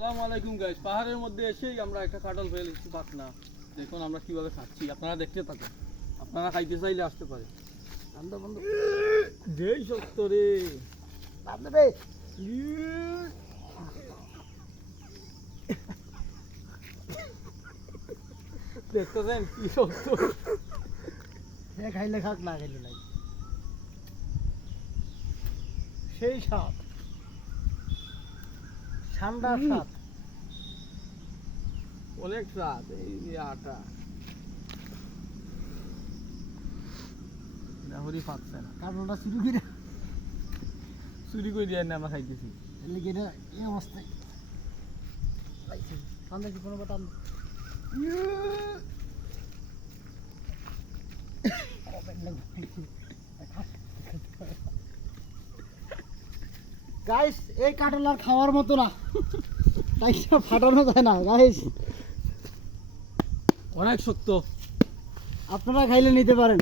আসসালামু আলাইকুম গাইস, পাহাড়ের মধ্যে এসেই আমরা একটা কাঁঠাল ফেলেছি পাতনা। দেখুন আমরা কিভাবে খাচ্ছি, আপনারা দেখতে থাকুন। আপনারা খাইতে চাইলে আসতে পারে। বন্ধ বন্ধ যেই শক্ত রে বান্ধবে দেখতেছেন কি শক্ত। সে খাইলে খাক, না খাইলে নাই। সেই স্বাদ, ঠান্ডার স্বাদ। অনেক স্বাদ। এই যে আটা হরি পাচ্ছে না, কারণটা শুরু করে চুরি করে দিয়ে আমরা খাইতেছি। এটা এই অবস্থায় ঠান্ডা কি কোনো কথা গাইস, এই কাঁঠাল আর খাওয়ার মতো না, তাই ফাটানো যায় না গাইস। অনেক শক্ত। আপনারা খাইলে নিতে পারেন।